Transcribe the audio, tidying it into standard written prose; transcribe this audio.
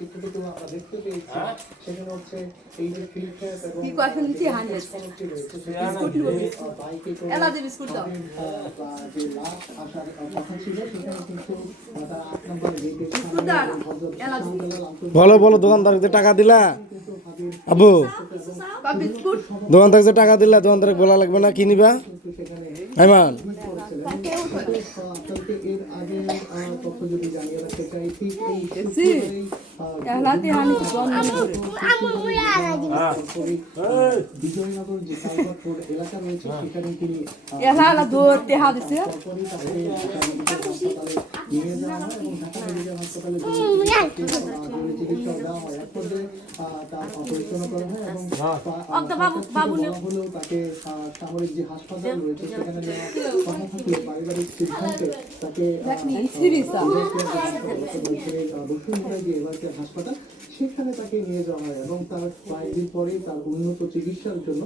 চিত্রটিতে আমরা দেখতে পেয়েছি সেখানে হচ্ছে এই যে ফিল্ড ট্র্যাপ এবং কি কথা নিচে হান্ড্রেড বিস্কুট নিব বাইকে এলা যে বিস্কুট দাও যে লাশ আসার কথা ছিল সেখানে কিন্তু তারা 8 নম্বর গেটে বিস্কুট দাও এলা বলো বলো দোকানদারকে টাকা দিলা আবু বা বিস্কুট দোকানদারকে যে টাকা দিলা দোকানদারকে বলা লাগবে না কি নিবা আইমান আপনাকে এর আগে তথ্য যদি জানিয়ে রাখতে চাই ঠিক এই দেখছি এলাতে হানি জন্ম বিজয়নগর যে কালভারপুর এলাকা রয়েছে সেখানে তিনি এলা এলা ধরতে হা দিছে তারপরেই তাকে হাসপাতালে নিয়ে যাওয়া হয় এবং ঢাকা মেডিকেল হাসপাতালে চিকিৎসা দেওয়া হয় এক পর্যায়ে তার অপারেশনও করা হয় এবং হলেও তাকে সামরিক যে হাসপাতাল রয়েছে সেখানে নেওয়ার কথা থাকলে পারিবারিক সিদ্ধান্তে তাকে বসুন্ধরায় যে এবারকার হাসপাতাল সেখানে তাকে নিয়ে যাওয়া হয় এবং তার কয়েকদিন পরেই তার উন্নত চিকিৎসার জন্য